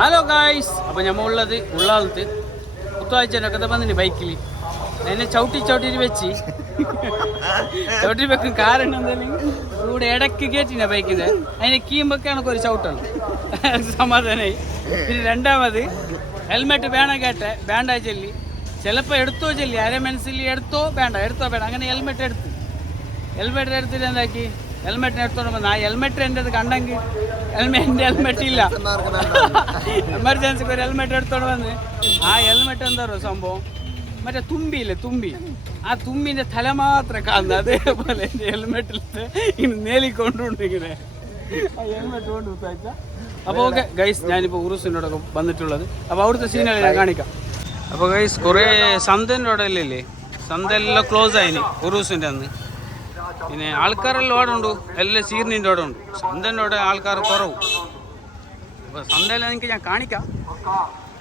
Hello guys, അപ്പോൾ നമ്മൾ ഉള്ളാളത്ത് പുത്താഴ്ചനൊക്കെ വന്നിന് ബൈക്കിൽ എന്നെ ചവിട്ടിട്ട് വെച്ച് ചവിട്ടി വെക്കും. കാരണം എന്തായാലും ഇവിടെ ഇടയ്ക്ക് കയറ്റിന ബൈക്കിന് അതിനെ കീമ്പൊക്കെയാണ് ഒരു ചവിട്ടാണ് സമാധാനമായി. പിന്നെ രണ്ടാമത് ഹെൽമെറ്റ് വേണം കേട്ടെ, വേണ്ട ചൊല്ലി ചിലപ്പോൾ എടുത്തോ ചൊല്ലി അരമനസ്സിൽ എടുത്തോ വേണ്ട അങ്ങനെ ഹെൽമെറ്റ് എടുത്തിട്ട് എന്താക്കി ഹെൽമെറ്റിന് എടുത്തോണ്ട് വന്നു. ആ ഹെൽമെറ്റ് എൻ്റെ അത് കണ്ടെങ്കിൽ എൻ്റെ ഹെൽമെറ്റ് ഇല്ല, എമർജൻസിക്ക് ഒരു ഹെൽമെറ്റ് എടുത്തോണ്ട് വന്ന് ആ ഹെൽമെറ്റ് എന്താ പറയുക സംഭവം മറ്റേ തുമ്പി ആ തുമ്പിൻ്റെ തല മാത്രം കാണുന്നത്. അതേപോലെ എൻ്റെ ഹെൽമെറ്റിൽ ഇങ്ങനെ നേലിക്കൊണ്ടുണ്ട് ഇങ്ങനെ ആ ഹെൽമെറ്റ് കൊണ്ട് വെച്ചാൽ. അപ്പോൾ ഓക്കെ ഗൈസ്, ഞാനിപ്പോൾ ഉറുസിനോടൊക്കെ വന്നിട്ടുള്ളത്. അപ്പോൾ അവിടുത്തെ സീനുകൾ ഞാൻ കാണിക്കാം. അപ്പോൾ ഗൈസ് കുറേ സന്തൻ്റെ ഇടയില്ലേ, സന്തെല്ലാം ക്ലോസ് ആയിന് ഉറൂസിൻ്റെ അന്ന്. പിന്നെ ആൾക്കാരെല്ലാം അവിടെ ഉണ്ട്, എല്ലാം സീർണിൻ്റെ അവിടെ ഉണ്ട്. സന്തൻ്റെ അവിടെ ആൾക്കാർ കുറവ്. അപ്പോൾ സന്തയെല്ലാം എനിക്ക് ഞാൻ കാണിക്കാം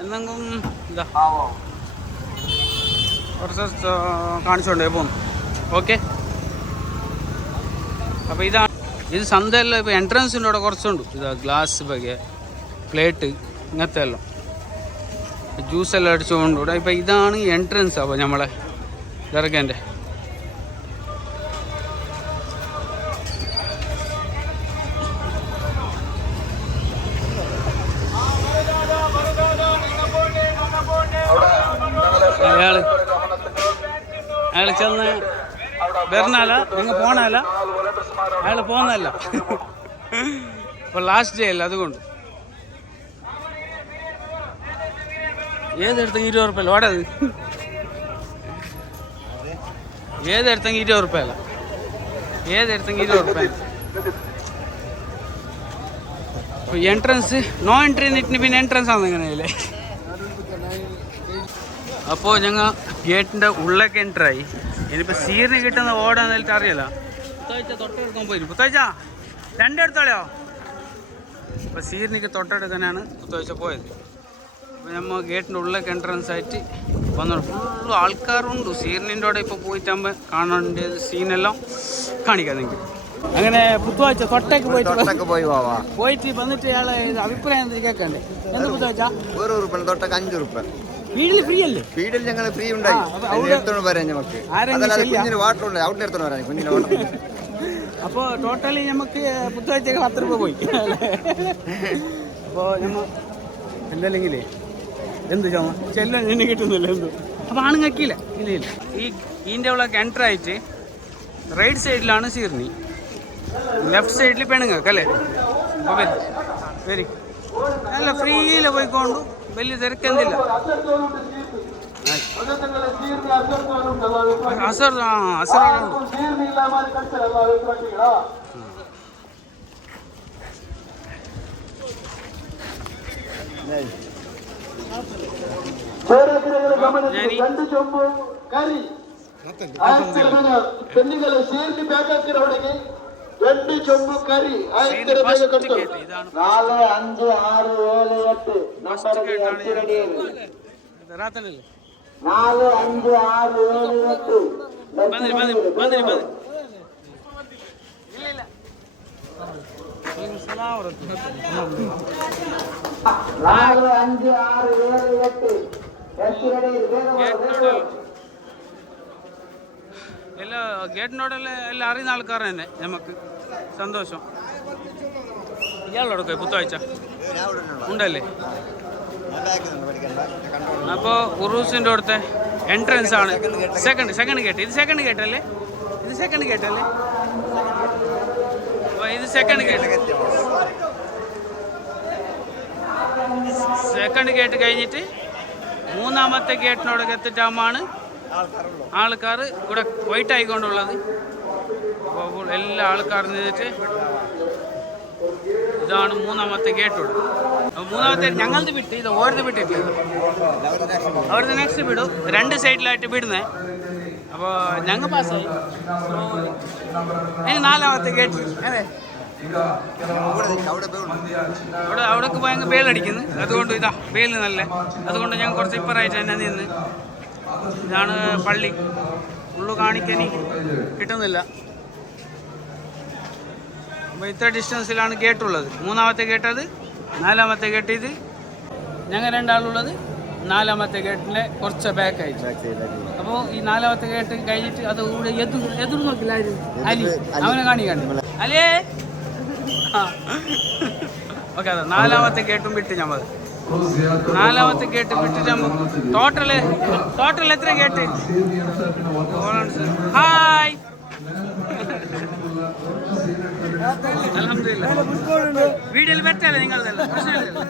എന്തെങ്കിലും ഇതാ കുറച്ച് കാണിച്ചോണ്ടേ പോകുന്നു. ഓക്കെ, അപ്പോൾ ഇത് സന്തയെല്ലാം ഇപ്പോൾ എൻട്രൻസിൻ്റെ അവിടെ കുറച്ചുണ്ട്. ഇതാ ഗ്ലാസ് ബഗ്, പ്ലേറ്റ്, ഇങ്ങനത്തെ എല്ലാം ജ്യൂസെല്ലാം അടിച്ചുകൊണ്ട് ഇവിടെ. ഇപ്പോൾ ഇതാണ് എൻട്രൻസ്. അപ്പോൾ നമ്മളെ ദർഗേൻ്റെ അയാൾ ചെന്ന് വരണല്ല, നിങ്ങൾ പോണല്ല, അയാൾ പോകുന്നല്ല. ഇപ്പോൾ ലാസ്റ്റ് ഡേ അല്ല, അതുകൊണ്ട് ഏതെടുത്തെങ്കിൽ 20 ഉറുപ്പ്യ ഓടത്, ഏതെടുത്തെങ്കിൽ 20 ഉറുപ്പ്യ അല്ല, ഏതെടുത്തെങ്കിൽ 20 ഉറുപ്പ്യ. അപ്പോൾ എൻട്രൻസ് നോ എൻട്രി എന്നിട്ട് പിന്നെ എൻട്രൻസ് ആണ് ഇങ്ങനെയല്ലേ. അപ്പോൾ ഞങ്ങൾ ഗേറ്റിൻ്റെ ഉള്ളൊക്കെ എൻട്രായി. ഇനിയിപ്പോൾ സീറിന് കിട്ടുന്ന ഓടാന്ന് എന്നിട്ട് അറിയില്ല. പുത്താഴ്ച തൊട്ടെടുക്കാൻ പോയി, പുത്താഴ്ച രണ്ടെടുത്തോളയോ. അപ്പോൾ സീറിനിക്ക് തൊട്ടെടുക്കാനാണ് പുത്താഴ്ച പോയത്. അപ്പോൾ നമ്മൾ ഗേറ്റിൻ്റെ ഉള്ളൊക്കെ എൻട്രൻസ് ആയിട്ട് വന്നു. ഫുള്ള് ആൾക്കാരുണ്ട്. സീറിനിൻ്റെ അവിടെ ഇപ്പോൾ പോയിട്ടാകുമ്പോൾ കാണേണ്ട സീനെല്ലാം കാണിക്കാം നിങ്ങൾക്ക്. അങ്ങനെ പുത്തുവാഴ്ച തൊട്ടേക്ക് പോയിട്ട് വന്നിട്ട് ഇയാളെ അഭിപ്രായം കേൾക്കണ്ടേ. എന്ത് പുത്തുവാഴ്ച തൊട്ടൊക്കെ 5 ഉറുപ്പ്യ വീട്ടിൽ ഫ്രീ അല്ലേ? വീട്ടിൽ ഞങ്ങൾ ഫ്രീ ഉണ്ടായി. അപ്പോൾ ടോട്ടലി നമുക്ക് പുത്തുവാഴ്ചക്ക് 10 രൂപ പോയി. അപ്പോൾ നമ്മൾ എന്തല്ലെങ്കിലേ എന്ത് ചോമ ചെല്ല നിന്നെ കിട്ടുന്നില്ല എന്തു. അപ്പോൾ ആണുങ്ങൾക്കില്ല ഇല്ല. ഇതിൻ്റെ ഉള്ളൊക്കെ എൻ്റർ ആയിട്ട് റൈറ്റ് സൈഡിലാണ് സീർണി, ലെഫ്റ്റ് സൈഡിൽ പെണ്ണുങ്ങൾക്ക് അല്ലേ. അപ്പോൾ വരി നല്ല ഫ്രീയിൽ പോയിക്കൊണ്ടു, വലിയ തിരക്കെന്തില്ല. പെണ്ണുങ്ങളെ സീർണി പാക്കാക്കിற ಹುಡುಗಿ 2 ಚೊಂಬು ಕರಿ 5 ರೂಪಾಯಿಗೆ ಕೊಟ್ಟು 4 5 6 7 8 ನಂಬರ್ಗೆ ಅರ್ಜಿ ರೆಡಿ ಇದೆ. 4 5 6 7 8 ಬಂದ್ರಿ ಇಲ್ಲ ಇಲ್ಲ 4 5 6 7 8 ಅರ್ಜಿ ರೆಡಿ ಇದೆ. എല്ലാ ഗേറ്റിനോടെല്ലാം എല്ലാം അറിയുന്ന ആൾക്കാർ തന്നെ. നമുക്ക് സന്തോഷം. ഇയാളോടൊക്കെ പുത്താഴ്ച ഉണ്ടല്ലേ. അപ്പോൾ ഉറൂസിൻ്റെ അടുത്തെ എൻട്രൻസ് ആണ് സെക്കൻഡ് ഗേറ്റ്. ഇത് സെക്കൻഡ് ഗേറ്റല്ലേ? അപ്പോൾ ഇത് സെക്കൻഡ് ഗേറ്റ് കഴിഞ്ഞിട്ട് മൂന്നാമത്തെ ഗേറ്റിനോടൊക്കെ എത്തിട്ടാകുമ്പോഴാണ് ആൾക്കാർ ഇവിടെ വൈറ്റ് ആയിക്കൊണ്ടുള്ളത്. അപ്പോൾ എല്ലാ ആൾക്കാരും നിന്നിട്ട് ഇതാണ് മൂന്നാമത്തെ ഗേറ്റോട്. അപ്പോൾ മൂന്നാമത്തെ ഞങ്ങളത് വിട്ട് ഇത് ഓരത് വിട്ടിട്ടില്ല, അവരുടെ നെക്സ്റ്റ് വിടും. 2 സൈഡിലായിട്ട് വിടുന്നേ. അപ്പോൾ ഞങ്ങൾ പാസ്സായി. ഇനി 4ാമത്തെ ഗേറ്റ് അതെ അവിടേക്ക് ഭയങ്കര ബേലടിക്കുന്നു. അതുകൊണ്ട് ഇതാ ബേല് നല്ല, അതുകൊണ്ട് ഞങ്ങൾ കുറച്ച് ഇപ്പറായിട്ട് തന്നെ നിന്ന്. ഇതാണ് പള്ളി. ഉള്ളു കാണിക്കാൻ കിട്ടുന്നില്ല. അപ്പോൾ ഇത്ര ഡിസ്റ്റൻസിലാണ് ഗേറ്റുള്ളത്. മൂന്നാമത്തെ ഗേറ്റ് അത്, നാലാമത്തെ ഗേറ്റ് ഇത്. ഞങ്ങൾ രണ്ടാളുള്ളത് 4ാമത്തെ ഗേറ്റിലെ കുറച്ച് ബാക്ക് ആയിട്ട്. അപ്പോൾ ഈ 4ാമത്തെ ഗേറ്റ് കഴിഞ്ഞിട്ട് അത് കൂടെ എതിർ നോക്കില്ല അലി അവനെ കാണിക്കണ്ട അലേ. ഓക്കെ, അതെ 4ാമത്തെ ഗേറ്റും വിട്ട് നമ്മൾ 4ാമത്തെ ഗേറ്റ് വിട്ടിട്ട് നമ്മൾ ടോട്ടൽ എത്ര ഗേറ്റ്? ഹായ്, വീഡിയോയിൽ പറ്റല്ലേ നിങ്ങളതെല്ലാം പ്രശ്നമില്ലല്ലോ.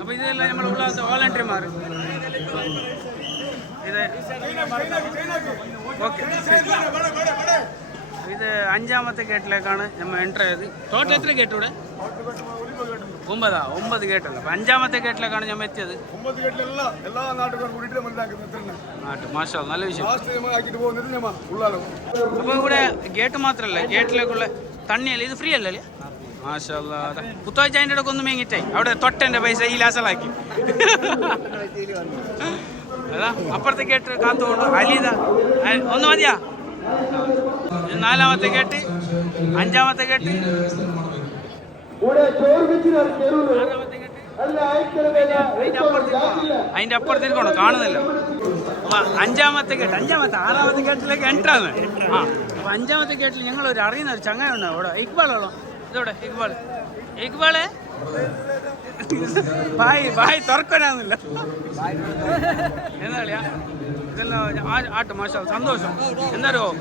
അപ്പൊ ഇതെല്ലാം നമ്മൾ ഉള്ളത്തെ വോളണ്ടിയർമാർ. ഇത് ഓക്കെ, ഇത് 5ാമത്തെ ഗേറ്റിലേക്കാണ് നമ്മൾ എൻ്റർ ചെയ്തത്. ടോട്ടൽ എത്ര ഗേറ്റ് ഇവിടെ? 9 ഗേറ്റല്ല. അപ്പൊ 5ാമത്തെ ഗേറ്റിലേക്കാണ് ഞാൻ എത്തിയത്. നാട്ട് മാഷാ, നല്ല വിഷയം. അപ്പൊ ഇവിടെ ഗേറ്റ് മാത്രല്ല, ഗേറ്റിലേക്കുള്ള തണ്ണിയല്ല, ഇത് ഫ്രീ അല്ലല്ലേ? മാഷാ, പുത്താഴ്ച അതിൻ്റെ ഇടയ്ക്ക് ഒന്ന് മേങ്ങിട്ടായി അവിടെ തൊട്ടെൻ്റെ പൈസ ഈ ലാസലാക്കി. അതാ അപ്പുറത്തെ ഗേറ്റ് കാത്തുകൊണ്ട് അലിതാ ഒന്ന് മതിയാ. 4ാമത്തെ ഗേറ്റ്, 5ാമത്തെ ഗേറ്റ്, 6ാമത്തെ അതിൻ്റെ അപ്പുറത്തേക്കണോ കാണുന്നില്ല. അപ്പൊ 5ാമത്തെ ഗേറ്റ്, 6ാമത്തെ ഗേറ്റിലേക്ക് എൻട്രാന്ന്. ആ, അപ്പൊ 5ാമത്തെ ഗേറ്റിൽ ഞങ്ങൾ ഒരു അറിയുന്ന ഒരു ചങ്ങ ഉണ്ടാവും അവിടെ. ഇക്ബാളോ ഇതോടെ? ഇക്ബാളെ ബായ് തുറക്കാനാന്നില്ല. എന്താ കളിയാ ഇതെല്ലാം ആട്ട് മാഷാ, സന്തോഷം. എന്തായാലും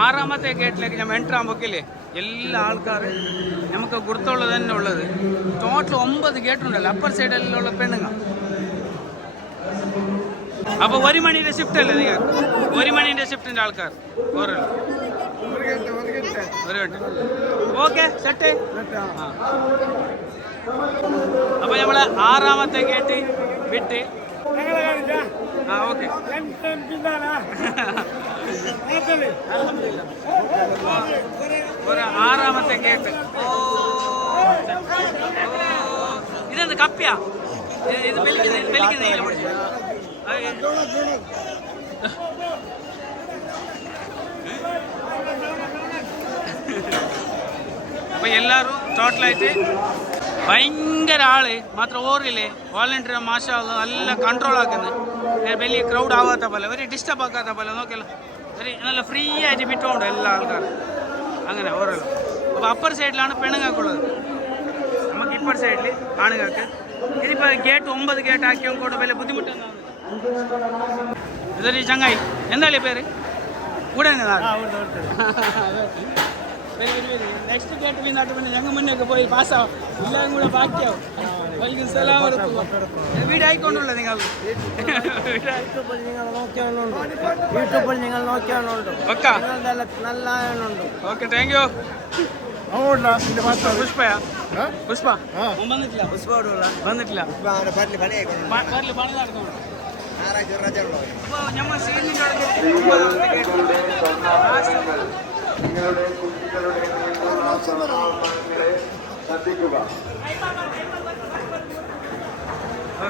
6ാമത്തെ ഗേറ്റിലേക്ക് ഞാൻ എൻട്രാൻ വെക്കില്ലേ, എല്ലാ ആൾക്കാരും നമുക്ക് ഗുർത്തുള്ളത് തന്നെ ഉള്ളത്. ടോട്ടൽ 9 ഗേറ്റുണ്ടല്ലോ, അപ്പർ സൈഡിലുള്ള പെണ്ണുങ്ങ. അപ്പോൾ 1 മണിയുടെ ഷിഫ്റ്റ് അല്ലേ നിങ്ങൾ? 1 മണിൻ്റെ ഷിഫ്റ്റിൻ്റെ ആൾക്കാർ ഒരു ഗേട്ട്. Okay, set. അപ്പോൾ നമ്മൾ 6ാമത്തെ ഗേറ്റ് വിട്ട് ഓക്കെ. ഒരു 6ാമത്തെ ഗേറ്റ്. ഇതെന്ത് കപ്പിയാ? ഇത് വലിക്കുന്ന അപ്പൊ എല്ലാവരും ടോട്ടലായിട്ട് ഭയങ്കര ആള് മാത്രം ഓറില്ലേ വോളണ്ടിയർ മാഷാ നല്ല കൺട്രോൾ ആക്കുന്നത്. വലിയ ക്രൗഡ് ആവാത്ത പോലെ, ഒരു ഡിസ്റ്റർബ് ആക്കാത്ത പോലെ നോക്കിയല്ലോ, ഒരു നല്ല ഫ്രീ ആയിട്ട് വിട്ടുകൊണ്ട് എല്ലാ ആൾക്കാരും അങ്ങനെ ഓരല്ലോ. അപ്പോൾ അപ്പർ സൈഡിലാണ് പെണ്ണുങ്ങൾക്കുള്ളത്, നമുക്ക് ഇപ്പർ സൈഡിൽ ആണുങ്ങൾക്ക്. ഇതിപ്പോൾ ഗേറ്റ് 9 ഗേറ്റ് ആക്കിയും കൂടെ വലിയ ബുദ്ധിമുട്ടൊന്നും. ഇതൊരു ചങ്ങായി, എന്തായാലും പേര് കൂടെ നെക്സ്റ്റ് ഗേറ്റ് പോയി നാട്ടിൽ പിന്നെ ഞങ്ങൾ മുന്നേ പോയി പാസ്സാവും, എല്ലാവരും കൂടെ ബാക്കിയാവും. വൈകും സലാം വീട് ആയിക്കൊണ്ടുള്ള നിങ്ങൾ യൂട്യൂബിൽ നിങ്ങൾ നോക്കിയാണുണ്ട്. Okay, thank you. പുഷ്പയാ? പുഷ്പ വന്നിട്ടില്ല. വന്നിട്ടില്ല. പണി നടക്കുന്നു. അപ്പോൾ നമ്മൾ സീനിൻ്റെ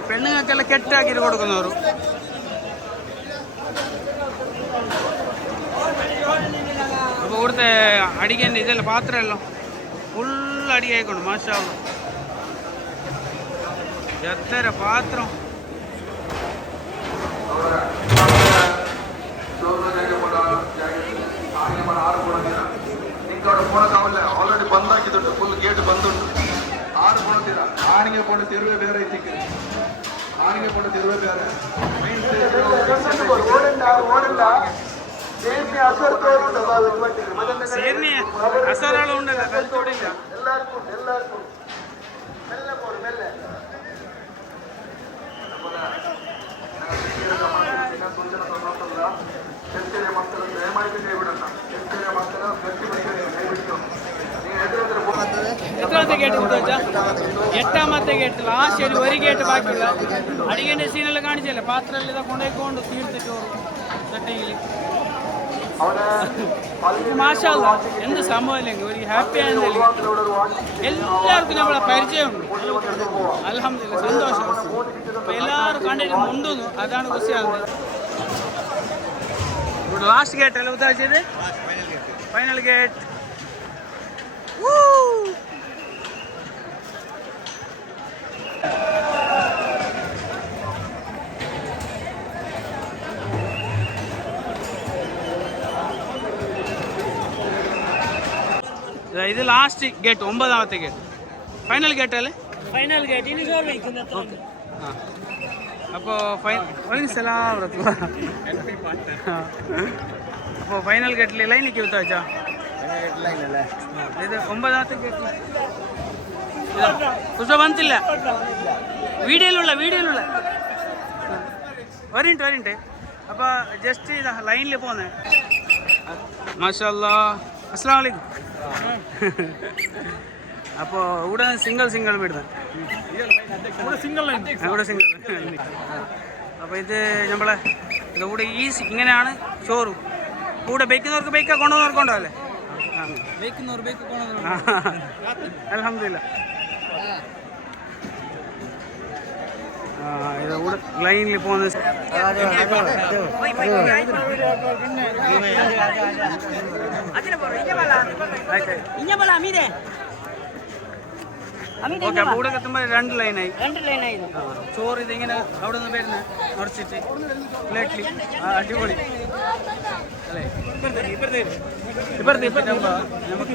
പെണ്ണുങ്ങൾക്കെല്ലാം കെട്ടാക്കിയിട്ട് കൊടുക്കുന്നവർ. അപ്പോൾ ഇവിടുത്തെ അടിക്കേണ്ട ഇതല്ല പാത്രമല്ലോ ഫുൾ അടിയായിക്കൊണ്ട് മാഷാ എത്ര പാത്രം. ಆಲ್ರೆಡಿ ಬಂದ್ ಹಾಕಿದುಂಟು, ಫುಲ್ ಗೇಟ್ ಬಂದುಂಟು. 6 ಪೋಣಿದ್ದೀರ, ಆಣಿಗೆ ಪೋಣ ತಿರುವೆ ಬೇರೆ ಐತಿಕ್ಕೆ, ಆಣಿಗೆ ಪೋಣ ತಿರುವೆ ಬೇರೆ. ಸೇರ್ನಿ ಹಸರಾಳು ಉಂಟಲ್ಲ ಬೆಲ್ತೋಡಿಲ್ಲ. എത്രാമത്തെ ഗേറ്റ് കൊടുത്തു? 8ാമത്തെ ഗേറ്റ് ലാസ്റ്റ് ഒരു ഗേറ്റ് ബാക്കിയുള്ള അടിക്കേണ്ട സീനെല്ലാം കാണിച്ചല്ലേ, പാത്രമെല്ലാം ഇതാ കൊണ്ടുപോയിക്കൊണ്ട് തീർത്തിട്ട് സെറ്റിങ്ങിൽ. മാഷാ എന്ത് സംഭവമില്ലെങ്കിൽ ഒരു ഹാപ്പി ആയിരുന്നില്ല. എല്ലാവർക്കും നമ്മളെ പരിചയമുണ്ട്. അൽഹംദുലില്ലാ, സന്തോഷം. അപ്പം എല്ലാവരും കണ്ടിട്ട് മുണ്ടുന്നു, അതാണ് കുറിച്ചാകുന്നത്. ഇവിടെ ലാസ്റ്റ് ഗേറ്റ് അല്ല ഉദ്ദേശിച്ചത്, ഫൈനൽ ഗേറ്റ്. ഇത് ലാസ്റ്റ് ഗേറ്റ് 9ാമത്തെ ഗേറ്റ് ഫൈനൽ ഗേറ്റ് അല്ലേ ഫൈനൽ ഗേറ്റ് ഇനി ചോറ് വയ്ക്കുന്നത് ആ അപ്പോൾ അപ്പോൾ ഫൈനൽ ഗേറ്റിൽ ലൈൻ നിൽക്കി വിത്താ വെച്ചാ ഇത് 9ാമത്തെ ഗേറ്റ് പുഷ്പ വന്നില്ല വീഡിയോയിലുള്ള ഒരിണ്ട് അപ്പോൾ ജസ്റ്റ് ഇതാ ലൈനിൽ പോകുന്നത് മാഷാ അല്ലാ അസ്സലാമു അലൈക്കും അപ്പോൾ ഇവിടെ സിംഗിൾ വിടുന്നത് ഇവിടെ സിംഗിൾ അപ്പോൾ ഇത് നമ്മളെ ഇവിടെ ഈസി ഇങ്ങനെയാണ് ചോറ് കൂടെ ബേക്കുന്നവർക്ക് ബേക്കാ കൊണ്ടുവന്നവർക്ക് ഉണ്ടോ അല്ലേ ബേക്കുന്നവർ ബേക്ക് കൊണ്ടുവന്നവർ അൽഹംദുലില്ലാ ഇത് കൂടെ ലൈനിൽ പോകുന്ന ഓക്കെ അപ്പോൾ ഇവിടെ എത്തുമ്പോൾ 2 ലൈനായി ചോറ് ഇതിങ്ങനെ അവിടെ നിന്ന് വരുന്നത് നിറച്ചിട്ട് പ്ലേറ്റിൽ അടിപൊളി അല്ലേ ഇപ്പുറത്തെ നമുക്ക്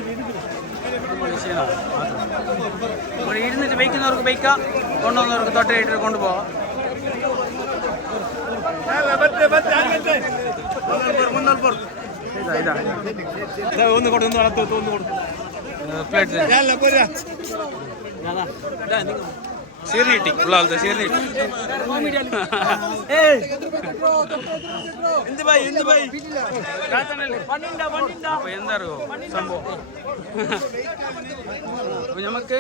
ഇവിടെ ഇരുന്നിട്ട് ബൈക്കുന്നവർക്ക് ബൈക്കാം കൊണ്ടുവന്നവർക്ക് തൊട്ടയിട്ട് കൊണ്ടുപോകാം ഒന്ന് കൊടുത്തു പ്ലേറ്റ് സീർനീട്ടി ഉള്ള ആളത്തെ സീർനീട്ടി അപ്പൊ എന്താ അറിയോ സംഭവം അപ്പൊ നമുക്ക്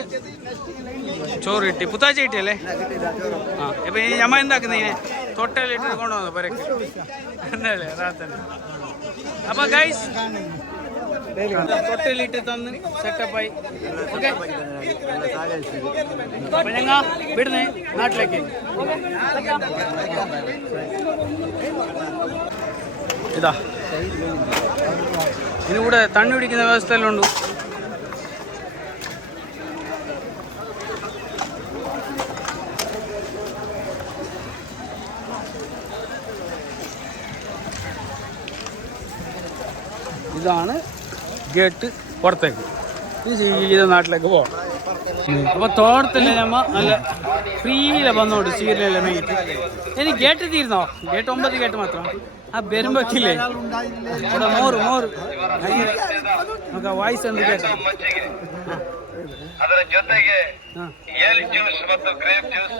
ചോറ് കിട്ടി പുത്താഴ്ച കിട്ടിയല്ലേ ആ ഇപ്പൊ ഈ ഞമ്മ എന്താക്കുന്നതിനെ തൊട്ടലിട്ട് കൊണ്ടുവന്നു പരക്ക് എന്നല്ലേ റാത്തന്നെ അപ്പൊ ഗൈസ് തൊട്ടലിട്ട് തന്ന് സെറ്റപ്പായി ഓക്കെ അപ്പൊ ഞങ്ങ വിടുന്നേ നാട്ടിലേക്ക് ഇതാ ഇതിലൂടെ തണ്ണി പിടിക്കുന്ന വ്യവസ്ഥയിലുണ്ട് ഇതാണ് ഗേറ്റ് പുറത്തേക്ക് ഇത് നാട്ടിലേക്ക് പോകാം അപ്പോൾ തോട്ടത്തില്ലേ നമ്മ നല്ല ഫ്രീയിലെ വന്നോണ്ട് സീരിയലെല്ലാം മേങ്ങിട്ട് ഇനി ഗേറ്റ് തീർന്നോ ഗേറ്റ് 9 ഗേറ്റ് മാത്രം ആ വരുമ്പോക്കില്ലേ ഇവിടെ മോറ് നമുക്ക് ವಾಯ್ಸ್ ಒಂದು കേട്ടോ ಅದರ ಜೊತೆಗೆ ಎಲ್ ಜ್ಯೂಸ್ ಮತ್ತು ಗ್ರೇಪ್ ಜ್ಯೂಸ್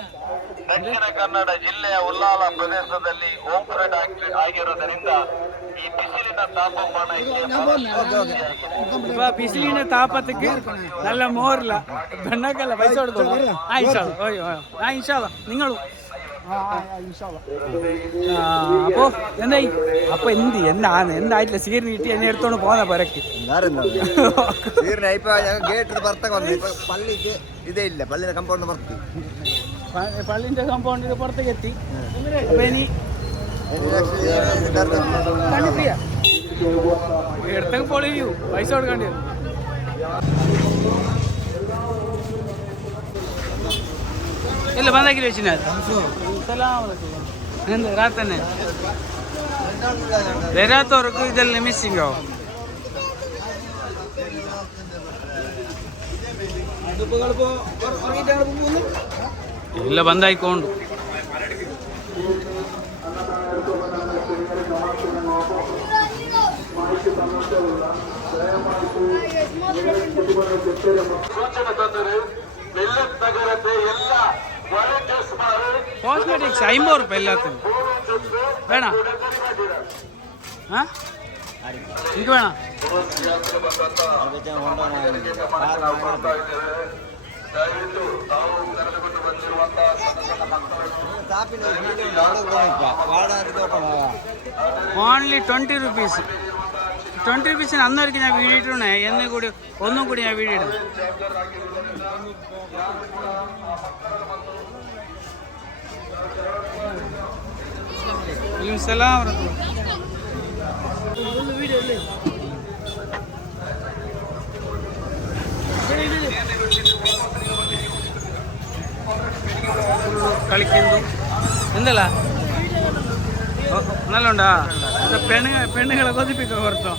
ದಕ್ಷಿಣ ಕನ್ನಡ ಜಿಲ್ಲೆಯ ಉಲ್ಲಾಲ ಪ್ರದೇಶದಲ್ಲಿ ಹೋಮ್ ಫ್ರೆಡ್ ಆಗಿರುವುದರಿಂದ ಈ ಬಿಸಿಲಿನ ತಾಪಮಾನ ഇപ്പൊ ബിസിലിന്റെ താപത്തേക്ക് നല്ല മോറില്ല പെണ്ണക്കല്ല പൈസ കൊടുത്തോളൂ ഇൻഷാല്ല നിങ്ങളും അപ്പോ എന്തായി അപ്പൊ എന്തായിട്ടില്ല സീറിന് കിട്ടി എന്നെ എടുത്തോണ്ട് പോന്ന പരക്ക് പള്ളിന്റെ കമ്പൗണ്ടിൽ പുറത്തേക്ക് എത്തി അപ്പൊ ഇനി എടുത്തൊക്കെ പൊളിയൂ പൈസ കൊടുക്കേണ്ടി വരും ഇല്ല ബന്ധാക്കി വെച്ചിനാ എന്ത് രാത്തന്നെ വരാത്തവർക്ക് ഇതെല്ലാം മിസ്സിംഗ് ആവും ഇല്ല ബന്ധായിക്കോണ്ടു കോസ്മെറ്റിക്സ് 50 റുപ്യ എല്ലാത്തിനും വേണ എനിക്ക് വേണ ഓൺലി 20 റുപ്പീസ് 20 റുപ്പീസിന് അന്നൊരിക്കൽ ഞാൻ വീഡിയോ ഇട്ടിരുന്നേ ഒന്നും കൂടി ഞാൻ വീഡിയോ ഇടുന്നു സലാം കളിക്കുന്നു എന്തല്ല നല്ലോണ്ടാ പെണ്ണുങ്ങളെ കൊതിപ്പിക്കുക കുറച്ചോ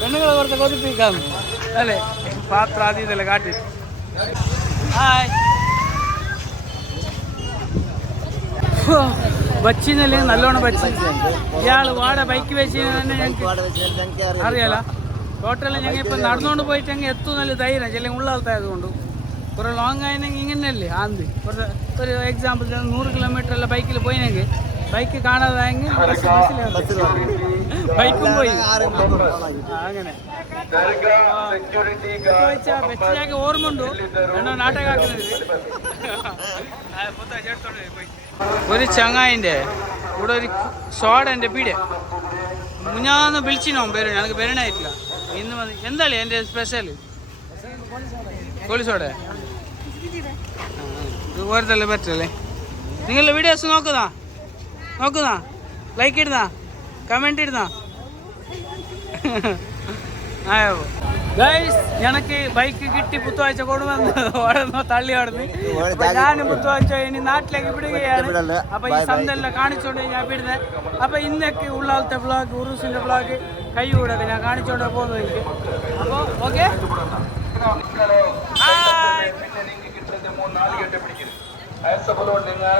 പെണ്ണുങ്ങളെ കുറച്ച് കൊതിപ്പിക്കാം അല്ലേ പാത്ര ആദ്യം ഇതല്ലേ കാട്ടി ഹായ് ബച്ചിന്നല്ലേ നല്ലോണം ബച്ചി ഇയാൾ വാട ബൈക്ക് വെച്ച് തന്നെ ഞങ്ങൾക്ക് അറിയാലോ ടോട്ടല് ഞങ്ങൾ ഇപ്പം നടന്നുകൊണ്ട് പോയിട്ട് ഞങ്ങൾ എത്തും നല്ല ധൈര്യം ചില ഉള്ളാൾത്തായതുകൊണ്ട് കുറേ ലോങ് ആയിരുന്നെങ്കിൽ ഇങ്ങനെയല്ലേ ആന്ത് കുറച്ച് ഒരു എക്സാമ്പിൾ 100 കിലോമീറ്റർ ബൈക്കിൽ പോയിനെങ്കിൽ ബൈക്ക് കാണാതായെങ്കിൽ ബൈക്കും പോയി അങ്ങനെ വെച്ചാൽ ഓർമ്മ ഉണ്ടോ എന്നോ നാട്ടകാക്കുന്നത് ഒരു ചങ്ങായിൻ്റെ ഇവിടെ ഒരു സോഡ എൻ്റെ പീടെ മുഞ്ഞാന്ന് വിളിച്ചിനോ പേര് ഞങ്ങൾക്ക് വരണായിട്ടില്ല ഇന്ന് വന്ന് എന്താളേ എൻ്റെ സ്പെഷ്യൽ കോളിസോടെ ഓരോത്തല്ലേ പറ്റല്ലേ നിങ്ങളുടെ വീഡിയോസ് നോക്കുന്നോ ലൈക്ക് ഇടുന്ന കമൻറ്റ് ഇടുന്ന ആയോ ഗൈസ് എനിക്ക് ബൈക്ക് കിട്ടി പുത്തുവാഴ്ച കൊണ്ടുവന്ന് ഓടുന്നു തള്ളി ഓടുന്നു അപ്പൊ ഞാനും പുത്തുവാഴ്ച ഇനി നാട്ടിലേക്ക് വിടുകയാണ് അപ്പൊ ഈ സന്തെല്ലാം കാണിച്ചോണ്ട് ഞാൻ വിടുന്നത് അപ്പൊ ഇന്നൊക്കെ ഉള്ളാളത്തെ വ്ളോഗ് ഉറൂസിന്റെ വ്ളോഗ് കൈകൂടൊക്കെ ഞാൻ കാണിച്ചോണ്ട് പോകുന്നത് എനിക്ക് അപ്പൊ ഓക്കെ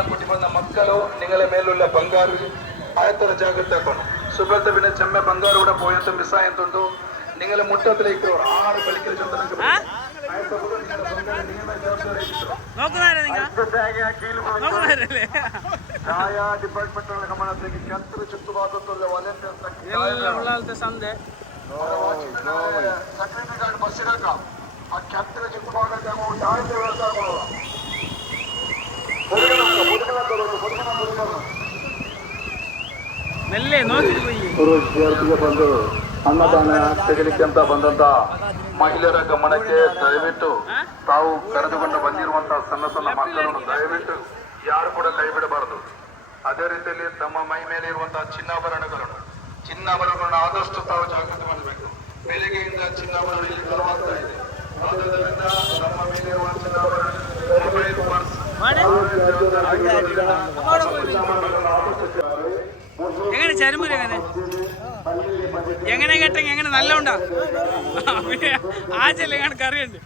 ಕುಟ್ಟಿ ಬಂದ ಮಕ್ಕಳು ನಿಂಗಳ ಮೇಲುಳ್ಳ ಬಂಗಾರು ಆಯತರ ಜಾಗ್ರತೆ ಹಾಕೋಣ ಸುಬ್ರತ ಬಿನ ಚೆಮ್ಮೆ ಬಂಗಾರು ಕೂಡ ಪೋಯಂತ ಮಿಸ್ ಆಯಂತುಂಟು ನಿಂಗಳ ಮುಟ್ಟത്തിലേക്ക് 6 കളിക്കൽ ചന്ദ്രനക്ക് ಛಾಯಾ ಡಿಪಾರ್ಟ್ಮೆಂಟ್ ಗಮನಕ್ಕೆ ಛತ್ರ ಚುತ್ತುವಾದತ್ತಲ್ಲ വലത്തെ ಸಂದೆ ಸೆಕ್ಯೂರಿಟಿ ಗಾರ್ಡ್ ಬಸ್ ಇರಕ ಆ ಛತ್ರ ಚುತ್ತುವಾದಕ್ಕೆ ನಾವು ಮೆಲ್ಲೆ ನೋಡಿರಿ ವಿದ್ಯಾರ್ಥಿಗೆ ಬಂದು ಅನ್ನದಾನ ತೆಗಲಿಕ್ಕೆ ಅಂತ ಬಂದಂತ ಮಹಿಳೆಯರ ಗಮನಕ್ಕೆ ದಯವಿಟ್ಟು ತಾವು ಕರೆದುಕೊಂಡು ಬಂದಿರುವಂತಹ ಸಣ್ಣ ಸಣ್ಣ ಮಕ್ಕಳನ್ನು ದಯವಿಟ್ಟು ಯಾರು ಕೂಡ ಕೈ ಬಿಡಬಾರದು ಅದೇ ರೀತಿಯಲ್ಲಿ ತಮ್ಮ ಮೈ ಮೇಲೆ ಇರುವಂತಹ ಚಿನ್ನಾಭರಣಗಳನ್ನು ಆದಷ್ಟು ತಾವು ಜಾಗೃತಿ ಮಾಡಬೇಕು ಬೆಳಿಗ್ಗೆಯಿಂದ ಚಿನ್ನಾಭರಣ ಇಲ್ಲಿ ಕಲವಾಗ್ತಾ ಇದೆ ಆದ್ದರಿಂದ ನಮ್ಮ ಮೇಲೆ ಇರುವ ಚಿನ್ನಾಭರಣ ಮೊಬೈಲ್ ಪರ್ಸ್ എങ്ങനെ ചരുമുര എങ്ങനെ കേട്ടെങ്കിൽ എങ്ങനെ നല്ല ഉണ്ടാ ആച്ചല്ലേ കണക്ക് അറിയണ്ട്